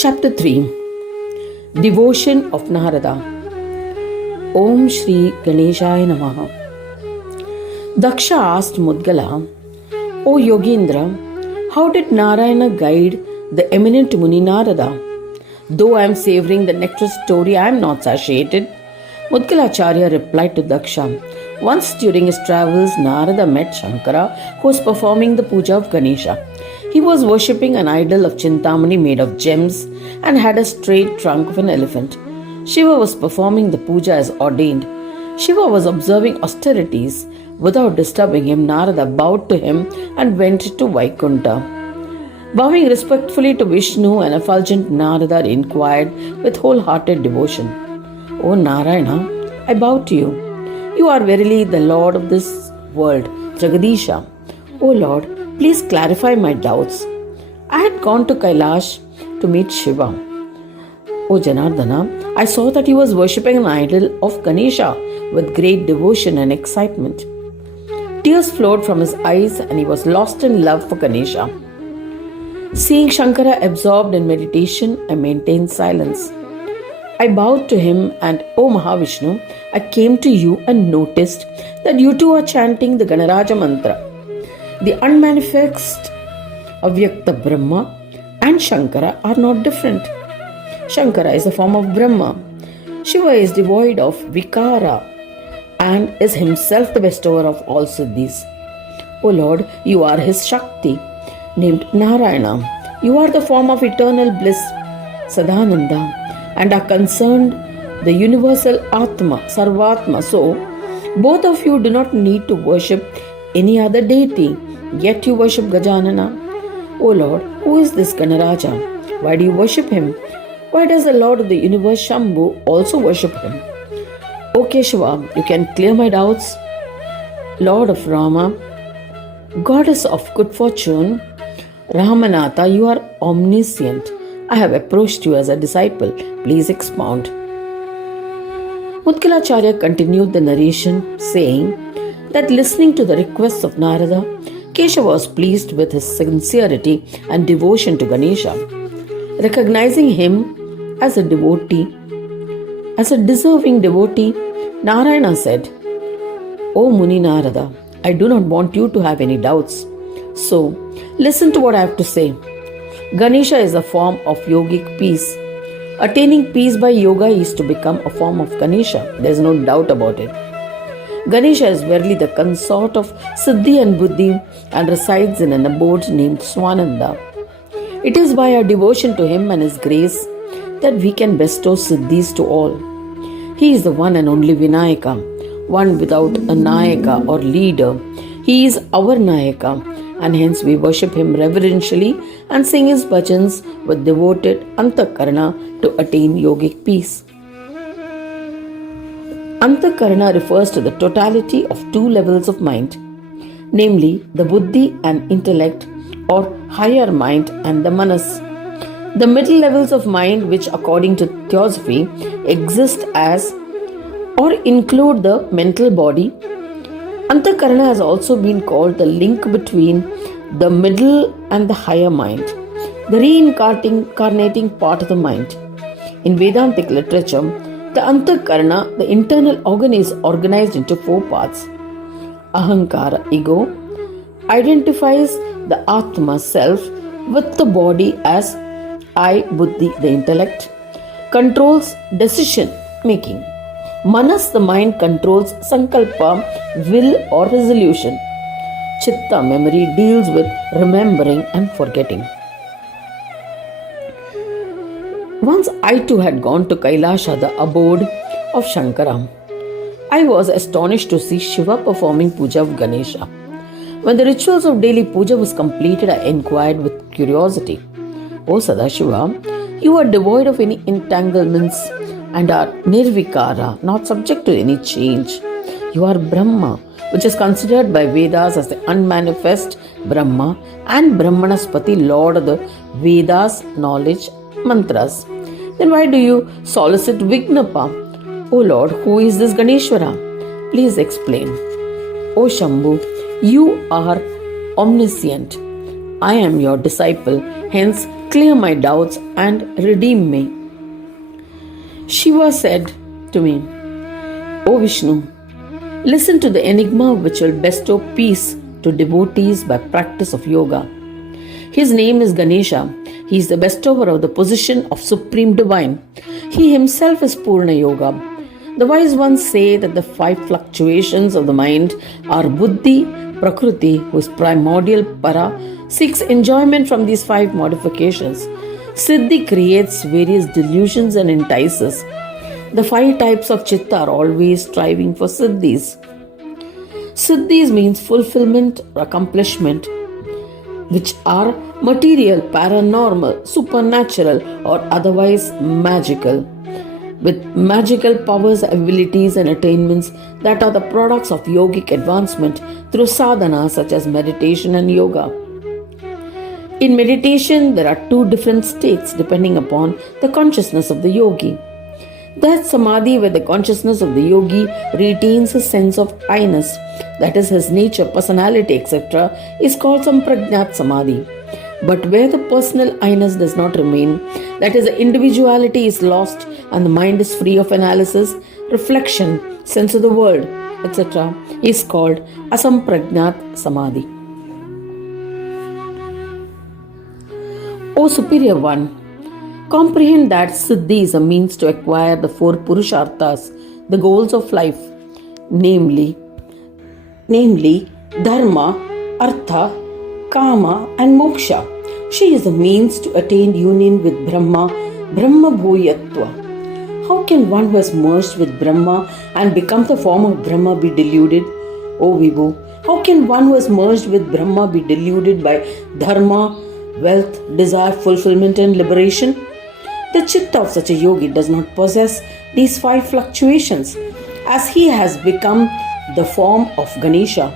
Chapter 3 Devotion of Narada. Om Shri Ganeshaya Namaha. Daksha asked Mudgala, O Yogendra, how did Narayana guide the eminent Muni Narada? Though I am savoring the nectar story, I am not satiated. Mudgalacharya replied to Daksha, once during his travels, Narada met Shankara, who was performing the puja of Ganesha. He was worshipping an idol of Chintamani made of gems and had a straight trunk of an elephant. Shiva was performing the puja as ordained. Shiva was observing austerities. Without disturbing him, Narada bowed to him and went to Vaikunta. Bowing respectfully to Vishnu, an effulgent Narada inquired with wholehearted devotion, O Narayana, I bow to you. You are verily the Lord of this world, Jagadisha. O Lord, please clarify my doubts. I had gone to Kailash to meet Shiva. O Janardana, I saw that he was worshipping an idol of Ganesha with great devotion and excitement. Tears flowed from his eyes and he was lost in love for Ganesha. Seeing Shankara absorbed in meditation, I maintained silence. I bowed to him and, O Mahavishnu, I came to you and noticed that you too are chanting the Ganaraja mantra. The unmanifest Avyakta Brahma and Shankara are not different. Shankara is a form of Brahma. Shiva is devoid of Vikara and is himself the bestower of all siddhis. O Lord, you are his Shakti, named Narayana. You are the form of eternal bliss, Sadananda, and are concerned the universal Atma, Sarvatma. So, both of you do not need to worship any other deity, yet you worship Gajanana. O Lord, who is this Ganaraja? Why do you worship him? Why does the Lord of the universe Shambhu also worship him? O Keshava, you can clear my doubts. Lord of Rama, goddess of good fortune, Ramanatha, you are omniscient. I have approached you as a disciple. Please expound. Mudgalacharya continued the narration, saying that listening to the requests of Narada, Kesha was pleased with his sincerity and devotion to Ganesha. Recognizing him as a devotee, as a deserving devotee, Narayana said, O Muni Narada, I do not want you to have any doubts. So, listen to what I have to say. Ganesha is a form of yogic peace. Attaining peace by yoga is to become a form of Ganesha. There is no doubt about it. Ganesha is verily the consort of Siddhi and Buddhi and resides in an abode named Swananda. It is by our devotion to him and his grace that we can bestow Siddhis to all. He is the one and only Vinayaka, one without a Nayaka or leader. He is our Nayaka, and hence we worship him reverentially and sing his bhajans with devoted antakarana to attain yogic peace. Antakarana refers to the totality of two levels of mind, namely the buddhi and intellect, or higher mind and the manas. The middle levels of mind, which according to theosophy exist as or include the mental body. Antakarana has also been called the link between the middle and the higher mind, the reincarnating part of the mind. In Vedantic literature, the Antakarana, the internal organ, is organized into four parts. Ahankara, ego, identifies the Atma, self, with the body as I, Buddhi, the intellect, controls decision making. Manas, the mind, controls sankalpa, will or resolution. Chitta, memory, deals with remembering and forgetting. Once I too had gone to Kailasha, the abode of Shankara. I was astonished to see Shiva performing puja of Ganesha. When the rituals of daily puja was completed, I inquired with curiosity, O Sadashiva, you are devoid of any entanglements and are nirvikara, not subject to any change. You are Brahma, which is considered by Vedas as the unmanifest Brahma and Brahmanaspati, Lord of the Vedas, knowledge, mantras. Then why do you solicit Vignapa? O Lord, who is this Ganeshwara? Please explain. O Shambhu, you are omniscient I am your disciple, hence clear my doubts and redeem me. Shiva said to me, O Vishnu, listen to the enigma which will bestow peace to devotees by practice of yoga. His name is Ganesha. He is the bestower of the position of Supreme Divine. He himself is Purna Yoga. The wise ones say that the 5 fluctuations of the mind are Buddhi, Prakriti, who is primordial Para, seeks enjoyment from these 5 modifications. Siddhi creates various delusions and entices. The 5 types of Chitta are always striving for Siddhis. Siddhis means fulfillment or accomplishment, which are material, paranormal, supernatural, or otherwise magical, with magical powers, abilities, and attainments that are the products of yogic advancement through sadhana such as meditation and yoga. In meditation, there are 2 different states depending upon the consciousness of the yogi. That samadhi where the consciousness of the yogi retains a sense of I-ness, that is his nature, personality, etc., is called samprajnat samadhi. But where the personal I-ness does not remain, that is, the individuality is lost and the mind is free of analysis, reflection, sense of the world, etc., is called asamprajnat samadhi. O Superior One, comprehend that Siddhi is a means to acquire the 4 Purusharthas, the goals of life, namely Dharma, Artha, Kama and Moksha. She is a means to attain union with Brahma, Brahma Bhuyatva. How can one who has merged with Brahma and become the form of Brahma be deluded? O Vibhu, how can one who has merged with Brahma be deluded by Dharma, wealth, desire, fulfillment and liberation? The chitta of such a yogi does not possess these 5 fluctuations, as he has become the form of Ganesha.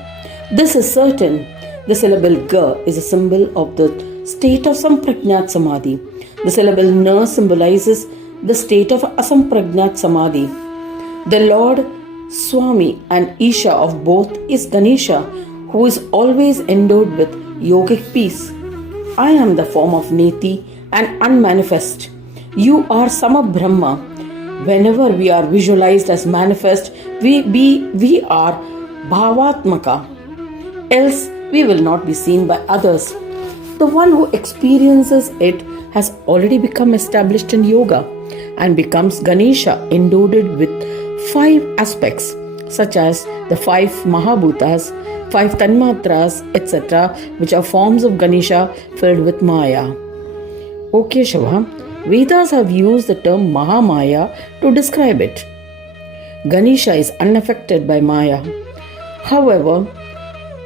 This is certain. The syllable Ga is a symbol of the state of Samprajnat Samadhi. The syllable Na symbolizes the state of Asamprajnat Samadhi. The Lord, Swami and Isha of both is Ganesha, who is always endowed with yogic peace. I am the form of Neti and unmanifest. You are Sama Brahma. Whenever we are visualized as manifest, we are Bhavatmaka. Else, we will not be seen by others. The one who experiences it has already become established in yoga and becomes Ganesha endowed with 5 aspects, such as the 5 Mahabhutas, 5 Tanmatras, etc., which are forms of Ganesha filled with Maya. Okay, Shiva. Vedas have used the term Mahamaya to describe it. Ganesha is unaffected by Maya. However,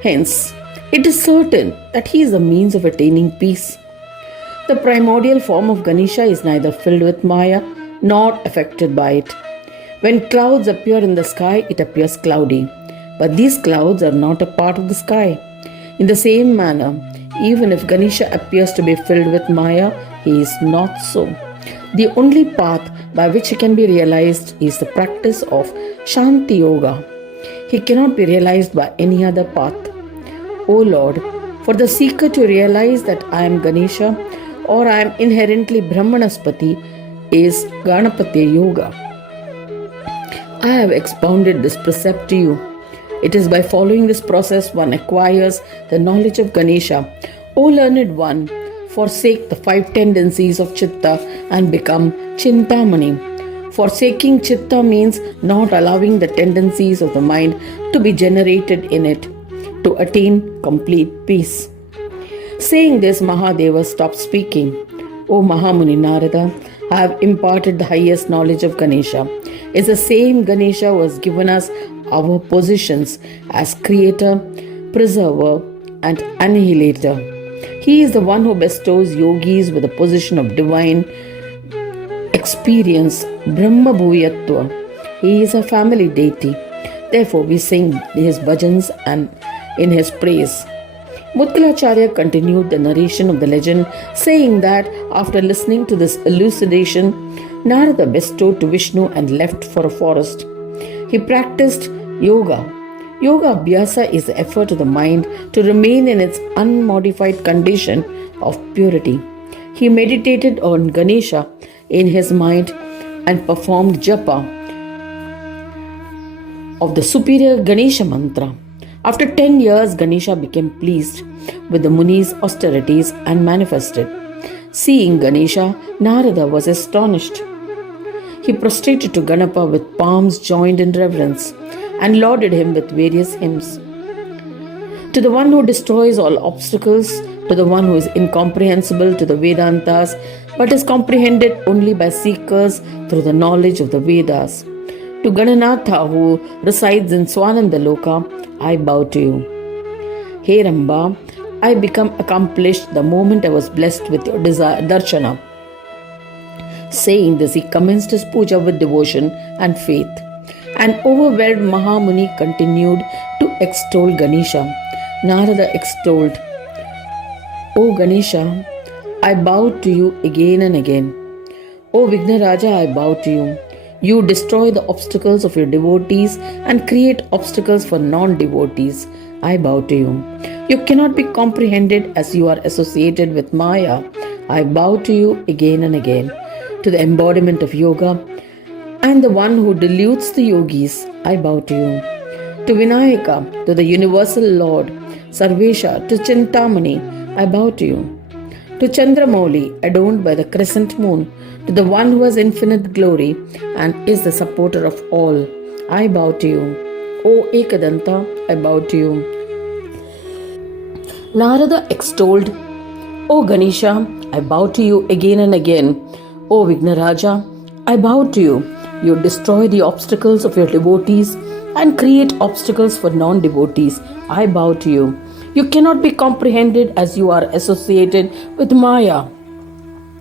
hence, it is certain that he is the means of attaining peace. The primordial form of Ganesha is neither filled with Maya nor affected by it. When clouds appear in the sky, it appears cloudy. But these clouds are not a part of the sky. In the same manner, even if Ganesha appears to be filled with Maya, he is not so. The only path by which he can be realized is the practice of Shanti Yoga. He cannot be realized by any other path. O Lord, for the seeker to realize that I am Ganesha or I am inherently Brahmanaspati is Ganapati Yoga. I have expounded this precept to you. It is by following this process one acquires the knowledge of Ganesha. O learned one, forsake the 5 tendencies of Chitta and become Chintamani. Forsaking Chitta means not allowing the tendencies of the mind to be generated in it to attain complete peace. Saying this, Mahadeva stopped speaking. O Mahamuni Narada, I have imparted the highest knowledge of Ganesha. It's the same Ganesha who has given us our positions as creator, preserver, and annihilator. He is the one who bestows yogis with a position of divine experience, Brahma Bhuyatva. He is a family deity. Therefore, we sing his bhajans and in his praise. Mudgalacharya continued the narration of the legend, saying that after listening to this elucidation, Narada bestowed to Vishnu and left for a forest. He practiced yoga. Yoga Abhyasa is the effort of the mind to remain in its unmodified condition of purity. He meditated on Ganesha in his mind and performed japa of the superior Ganesha mantra. After 10 years, Ganesha became pleased with the Muni's austerities and manifested. Seeing Ganesha, Narada was astonished. He prostrated to Ganapa with palms joined in reverence and lauded him with various hymns. To the one who destroys all obstacles, to the one who is incomprehensible to the Vedantas, but is comprehended only by seekers through the knowledge of the Vedas. To Gananatha, who resides in Swananda Loka, I bow to you. Hey Ramba, I become accomplished the moment I was blessed with your darshana. Saying this, he commenced his puja with devotion and faith. An overwhelmed Mahamuni continued to extol Ganesha. Narada extolled, O Ganesha, I bow to you again and again. O Vignaraja, I bow to you. You destroy the obstacles of your devotees and create obstacles for non-devotees. I bow to you. You cannot be comprehended as you are associated with Maya. I bow to you again and again. To the embodiment of yoga and the one who deludes the yogis, I bow to you. To Vinayaka, to the universal Lord, Sarvesha, to Chintamani, I bow to you. To Chandramouli, adorned by the crescent moon, to the one who has infinite glory and is the supporter of all, I bow to you. O Ekdanta, I bow to you. Narada extolled, O Ganesha, I bow to you again and again. O Vignaraja, I bow to you. You destroy the obstacles of your devotees and create obstacles for non-devotees. I bow to you. You cannot be comprehended as you are associated with Maya.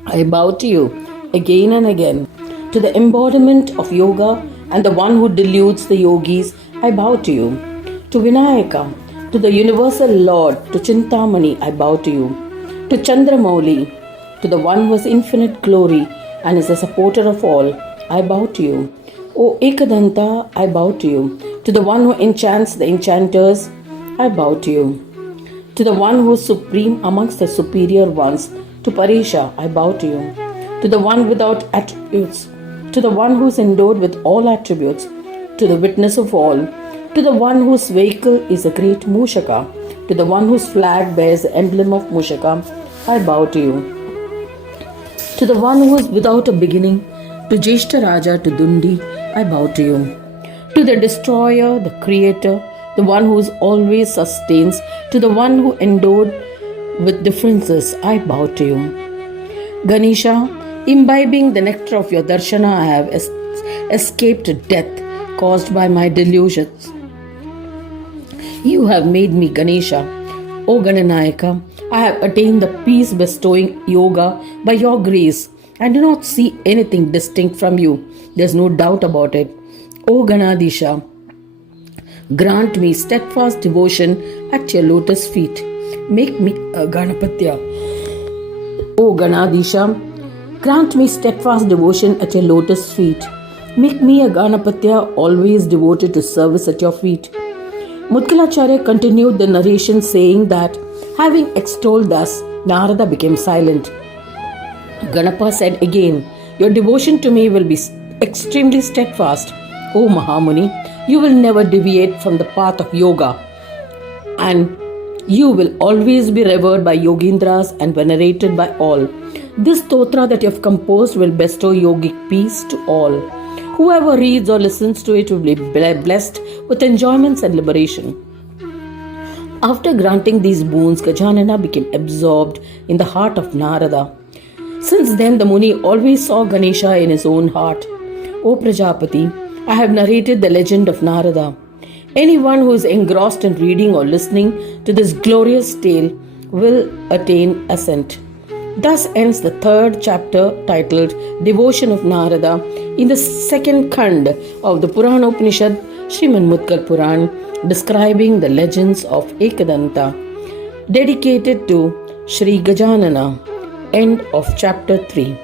I bow to you again and again. To the embodiment of yoga and the one who deludes the yogis, I bow to you. To Vinayaka, to the universal Lord, to Chintamani, I bow to you. To Chandramouli, to the one who has infinite glory and is the supporter of all, I bow to you. O Ekdanta, I bow to you. To the one who enchants the enchanters, I bow to you. To the one who is supreme amongst the superior ones, to Paresha, I bow to you. To the one without attributes, to the one who is endowed with all attributes, to the witness of all, to the one whose vehicle is a great Mushaka, to the one whose flag bears the emblem of Mushaka, I bow to you. To the one who is without a beginning, to Jeshta Raja, to Dundi, I bow to you. To the destroyer, the creator, the one who always sustains, to the one who endowed with differences, I bow to you. Ganesha, imbibing the nectar of your darshana, I have escaped death caused by my delusions. You have made me Ganesha. O Gananayaka, I have attained the peace-bestowing yoga by your grace. I do not see anything distinct from you. There is no doubt about it. O Ganadisha, grant me steadfast devotion at your lotus feet. Make me a Ganapatya. O Ganadisha, grant me steadfast devotion at your lotus feet. Make me a Ganapatya, always devoted to service at your feet. Mudgalacharya continued the narration saying that, having extolled thus, Narada became silent. Ganapa said again, your devotion to me will be extremely steadfast. O Mahamuni, you will never deviate from the path of yoga, and you will always be revered by yogindras and venerated by all. This stotra that you have composed will bestow yogic peace to all. Whoever reads or listens to it will be blessed with enjoyments and liberation. After granting these boons, Gajanana became absorbed in the heart of Narada. Since then, the Muni always saw Ganesha in his own heart. O Prajapati, I have narrated the legend of Narada. Anyone who is engrossed in reading or listening to this glorious tale will attain ascent. Thus ends the third chapter titled Devotion of Narada in the second Khand of the Puran Upanishad, Srimad Mudgal Puran, describing the legends of Ekdanta, dedicated to Sri Gajanana. End of chapter 3.